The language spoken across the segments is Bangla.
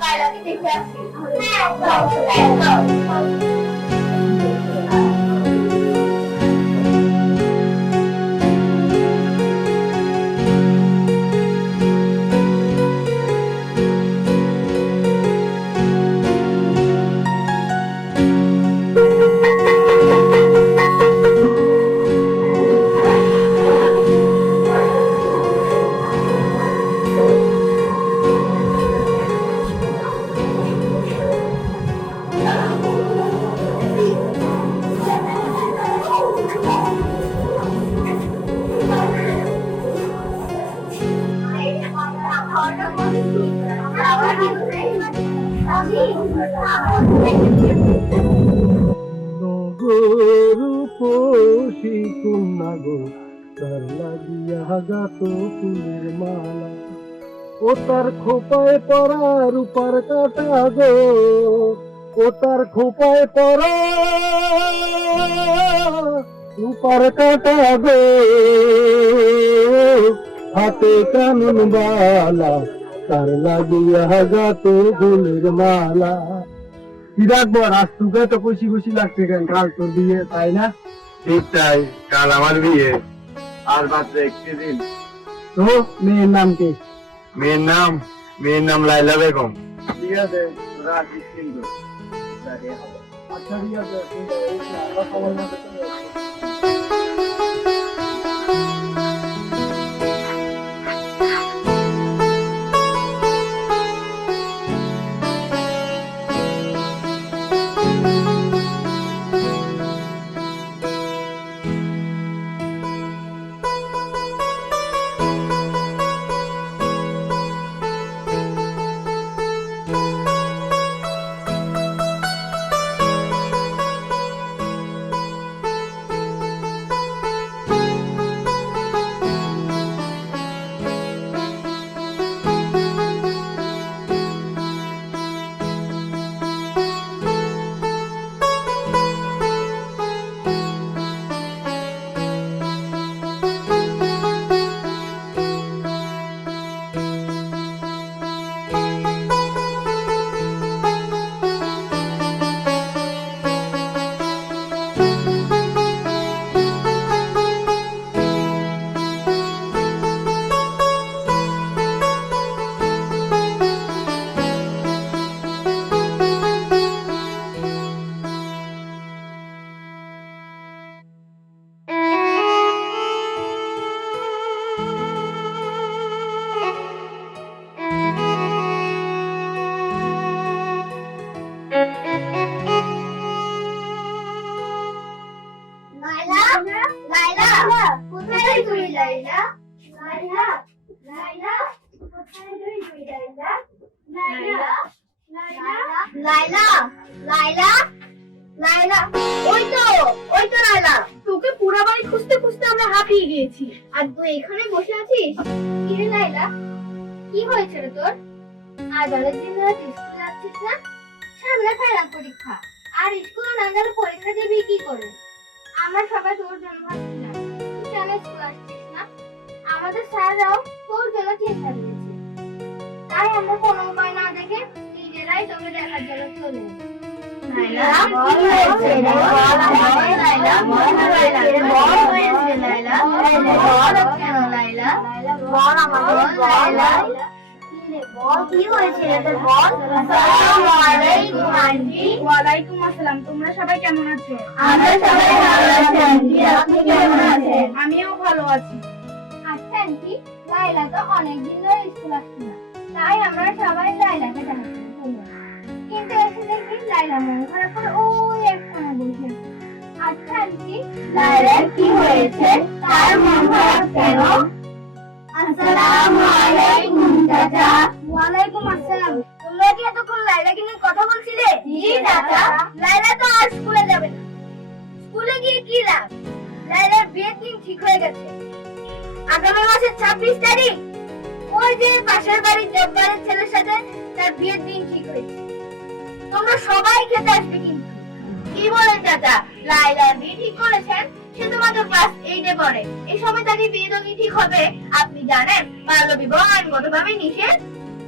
লাইলাকে দেখে আসি হ্যাঁ তার লাগিয়া গাত ফুলের মালা? ও তার খোপায় পরা রূপার কাটা গো। ও তার খোপায় পরা রূপার কাটা গো। হাতে কানুন বালা, তার লাগিয়া গাত ফুলের মালা। আজ তোকে তো খুশি খুশি লাগছে কেন? কাল তো বিয়ে, তাই না? ঠিক তাই, কাল আমার বিয়ে। আর মাত্র একটি দিন। তো মেয়ের নাম কি? মেয়ের নাম মেয়ের নাম লাইলা বেগম। ঠিক আছে তোরা কিন্তু আচ্ছা ঠিক আছে লাইলা লাইলা কোথায় তুই লাইলা লাইলা লাইলা কোথায় তুই তুই লাইলা লাইলা লাইলা লাইলা লাইলা ওই তো ওই তো লাইলা তোকে পুরা বাড়ি খুঁজতে খুঁজতে আমরা হাঁপিয়ে গিয়েছি। আর তুই এখানে বসে আছিস? কি রে লাইলা কি হয়েছে রে তোর? দিন ধরে স্কুল যাচ্ছিস না? সামনে ফাইনাল পরীক্ষা। আর স্কুলে না গেলে পরীক্ষা দিবি কি করে? আমরা সবাই তোর জন্য ভাবছিলাম তুই কেন স্কুল আসছিস না? আমাদের স্যাররাও তোর জন্য চিন্তা করেছে। তাই আমরা কোনো উপায় না দেখে নিজেরাই তোকে দেখার জন্য চলে। লাইলা, কি হয়েছে? বল? আসসালামু আলাইকুম, আন্টি। ওয়ালাইকুম আসসালাম তোমরা সবাই কেমন আছো আমরা সবাই ভালো আছি, আন্টি। আপনি কেমন আছেন? আমিও ভালো আছি আচ্ছা আন্টি লাইলা তো অনেকদিন ধরে স্কুল আসছে না তাই আমরা সবাই লাইলাকে কিন্তু এসে দেখি লাইলা মন খারাপ করে ওই একখানা বসে আচ্ছা আন্টি লাইলার কি হয়েছে তার মন খারাপ কেন আসসালামু আলাইকুম চাচা। ওয়ালাইকুম আসসালাম। তোমরা কি এতক্ষণ এতক্ষণ লাইলাকে নিয়ে কথা বলছিলে? জি চাচা। লাইলা তো আর স্কুলে যাবে না। স্কুলে গিয়ে কি লাভ? লাইলার বিয়ের দিন ঠিক হয়ে গেছে। আগামী মাসের ছাব্বিশ তারিখ। ওই যে পাশের বাড়ির জব্বারের ছেলের সাথে তার বিয়ের দিন ঠিক হয়েছে। তোমরা সবাই খেতে আসবে কিন্তু। কি বলেন চাচা? লাইলা বিয়ে ঠিক করেছেন? সে ক্লাস এইটে পড়ে। এই সময় তাকে বিয়ে ঠিক হবে? আপনি জানেন বাল্য বিবাহ আইনগতভাবে নিষেধ।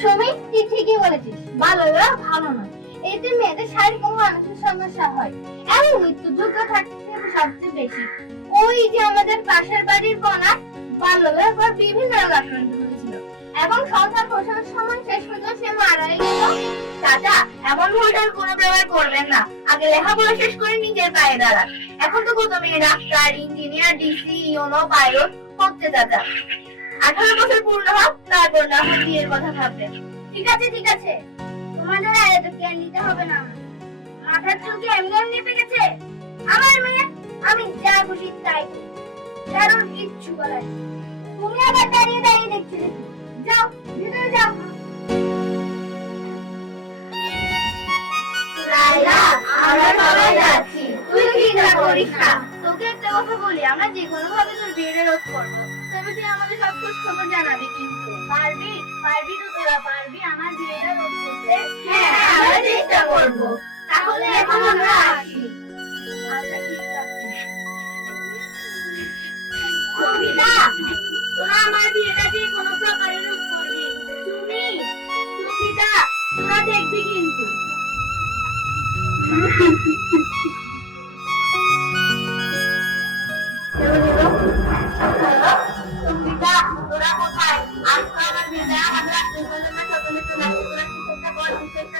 সুমি, তুই ঠিকই বলেছিস বাল্য ভালো নয় এতে মেয়েদের শারীরিক ও মানসিক সমস্যা হয়। এবং মৃত্যু ঝুঁকি থাকছে সবচেয়ে বেশি। ওই যে আমাদের পাশের বাড়ির কণা বাল্য বিবাহ বিভিন্ন রোগ আক্রান্ত হয়েছিল। এবং সংসার প্রসবের সময় শেষ পর্যন্ত সে মারাই গেল। চাচা, এমন ভুলটার কোনো ব্যবহার করবেন না। আগে লেখাপড়া শেষ করে নিজের পায়ে দাঁড়ান। এখন তো মেয়ে doctor engineer, DC, U N O, pilot হচ্ছে চাচা। আঠারো বছর পূর্ণ হোক, তারপর না হয় বিয়ের কথা ভাববেন। ঠিক আছে ঠিক আছে। তোমাদের আর এত জ্ঞান দিতে হবে না মাথার চুলকে এমনি এমনি পেকেছে আমার মেয়ে, আমি যা খুশি তাই করি। কারোর কিচ্ছু বলার তুমি আবার দাঁড়িয়ে দাঁড়িয়ে দেখছিলে যাও, ভিতরে যাও। আমরা সবাই যাচ্ছি। না তোকে একটা কথা বলি আমরা যে কোনো ভাবে তোর বিয়েটা রোধ করব। তবে তুই আমাদের সব খোঁজ খবর জানাবি কিন্তু। পারবি? পারবি তো তোরা পারবি আমার বিয়েটা রোধ করতে? হ্যাঁ আমরা চেষ্টা করব। তাহলে এখন আমরা আসি। আচ্ছা ঠিক আছে। কবিতা তোরা আমার বিয়েটা যে কোনো প্রকারে রোধ করবি। শুনি সুমিতা তোরা দেখবি কিন্তু। Sumita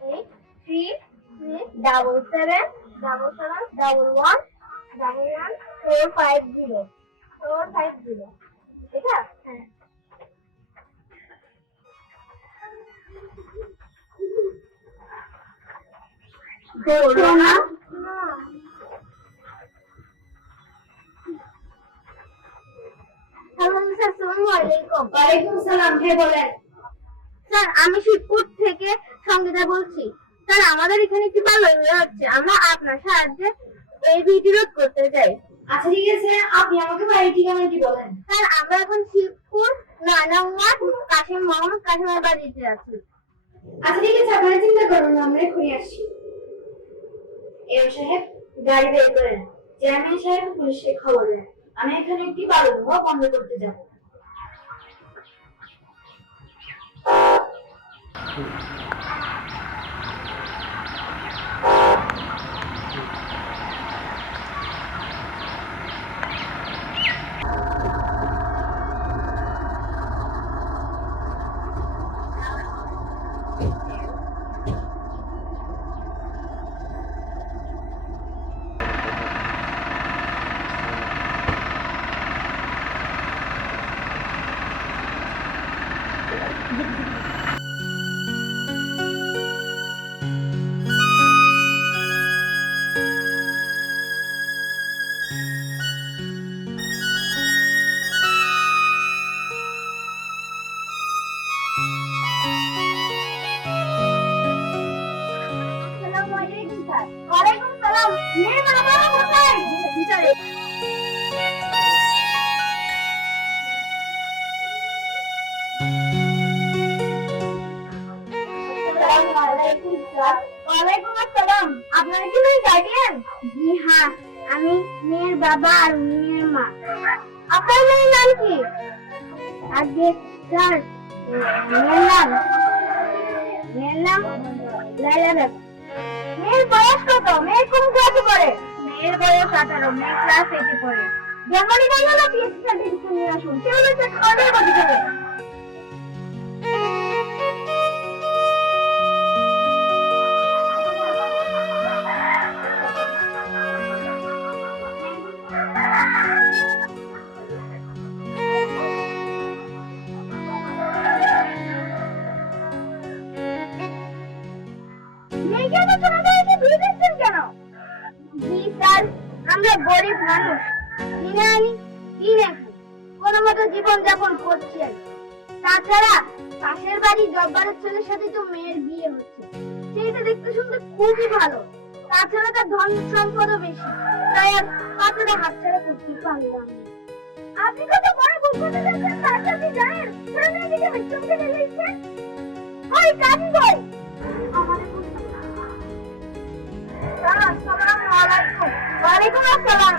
eight three three double seven double seven double one double one four five zero four five zero ঠিক আছে হ্যাঁ বলো না ওয়ালাইকুম সালাম হে বলেন? স্যার আমি শিবপুর থেকে সঙ্গীতা বলছি। স্যার আমাদের এখানে একটি ভালো হচ্ছে আমরা আপনার সাহায্যে এই ভিডিও রোধ করতে চাই। আচ্ছা ঠিক আছে আপনি আমাকে বাড়ির ঠিকানাটি বলেন? স্যার আমরা এখন শিবপুর নয় নম্বর কাশিম মোহাম্মদ কাশিমের বাড়িতে আছি। আচ্ছা ঠিক আছে আপনারা চিন্তা করুন আমরা এক্ষুনি আসছি। এম সাহেব গাড়ি বের করেন চেয়ারম্যান সাহেব পুলিশকে খবর দেন। আমি এখানে একটি বাল্য বিবাহ বন্ধ করতে যাব। আসসালামু ওয়ালাইকুম আসসালাম। আপনারা কি মেয়ের গার্ডিয়ান জি হ্যাঁ। আমি মেয়ের বাবা আর মেয়ের মা। আপনার মেয়ের নাম কি? আগে স্যার মেয়ের নাম। মেয়ের নাম লাইলা বেগম। মেয়ের বয়স কত? মেয়ে কোন ক্লাসে পড়ে? মেয়ের বয়স আঠারো মেয়ে ক্লাস এইটে পড়ে। জন্মনি বাংলা পিএসসি সার্টিফিকেট নিয়ে আসুন। কেউ হচ্ছে খাওয়ানোর কিনে মতো জীবন যাপন করছি তাছাড়া পাশের বাড়ি সাথে তো মেয়ের বিয়ে হচ্ছে। সেইটা দেখতে খুবই ভালো। তাছাড়া তার বেশি। তাই আসসালামু আলাইকুম ওয়ালাইকুম আসসালাম।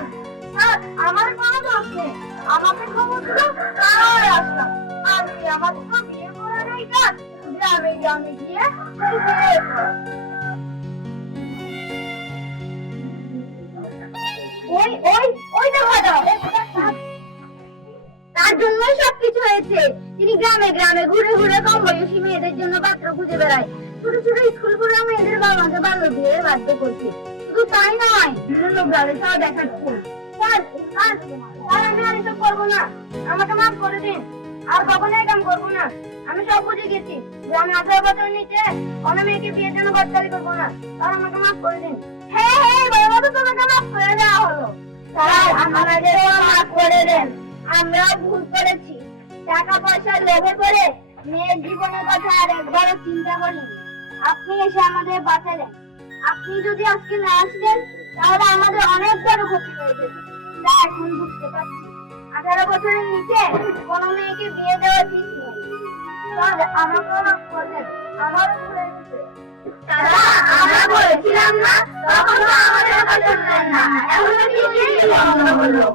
আমার কোনো দোষ নেই। আমাকে খবর দিল আমার তো বিয়ে করার এই কাজ, গ্রামে গ্রামে গিয়ে। ওই ওই ওই দেখা দাও তার জন্যই সবকিছু হয়েছে। তিনি গ্রামে গ্রামে ঘুরে ঘুরে কম বয়সী মেয়েদের জন্য পাত্র খুঁজে বেড়ায়। ছোট ছোট স্কুল করে মেয়েদের বাবাকে বাল্য বিয়ে বাধ্য করছে। শুধু তাই নয়, বিভিন্ন গ্রামে ব্যবসাও দেখাচ্ছে। করে করে করে করে আমরাও ভুল করেছি। টাকা পয়সার লোভে পড়ে মেয়ের জীবনের কথা আর একবারও চিন্তা করিনি। আপনি এসে আমাদের বাঁচালেন। আপনি যদি আজকে না আসতেন, তাহলে আমাদের অনেক বড় ক্ষতি হয়ে যেত। তা এখন বুঝতে পারছি। আঠারো বছরের নিচে কোনো মেয়েকে বিয়ে দেওয়া ঠিক নয় স্যার আমাকেও মাফ করবেন আমারও ভুল হয়েছে দাদা, আমরা বলেছিলাম না তখন তো আমাদের কথা শুনলেন না। এখন ঠিকই বন্ধ হলো।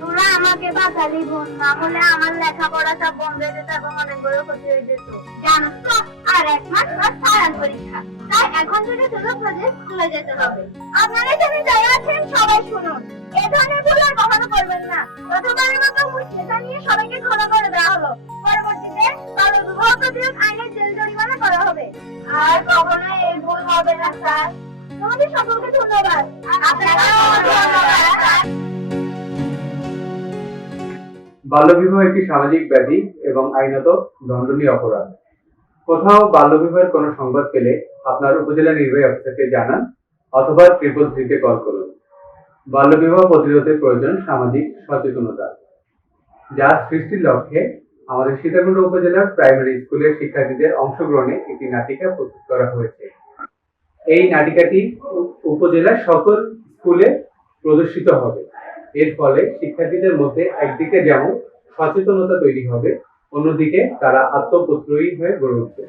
তোরা আমাকে বাঁচালি বোন না হলে আমার লেখাপড়া সব বন্ধ হয়ে যেত এবং অনেক বড় ক্ষতি হয়ে যেত। জানো তো? আর এক মাস পর পরীক্ষা। তাই এখন থেকে প্রজেক্ট স্কুলে যেতে হবে। আপনারা এখানে আছেন, সবাই শুনুন। এ ধরনের ভুল আর কখনো করবেন না। মতো নিয়ে সবাইকে করে দেওয়া হলো। পরবর্তীতে বিবাহ প্রতিরোধ আইনের জেল জরিমানা করা হবে। আর কখনো এই ভুল হবে না, স্যার। তোমাদের সকলকে ধন্যবাদ। ধন্যবাদ। বাল্যবিবাহ একটি সামাজিক ব্যাধি এবং আইনত দণ্ডনীয় অপরাধ। কোথাও বাল্যবিবাহের কোনো সংবাদ পেলে আপনার উপজেলা নির্বাহী অফিসারকে জানান অথবা ট্রিপল থ্রিতে কল করুন। বাল্যবিবাহ প্রতিরোধের প্রয়োজন সামাজিক সচেতনতা। যা সৃষ্টির লক্ষ্যে আমাদের সীতাকুণ্ড উপজেলার প্রাইমারি স্কুলের শিক্ষার্থীদের অংশগ্রহণে একটি নাটিকা প্রস্তুত করা হয়েছে। এই নাটিকাটি উপ- উপজেলার সকল স্কুলে প্রদর্শিত হবে। এর ফলে শিক্ষার্থীদের মধ্যে একদিকে যেমন সচেতনতা তৈরি হবে অন্যদিকে তারা আত্মপ্রত্যয়ী হয়ে গড়ে উঠবে।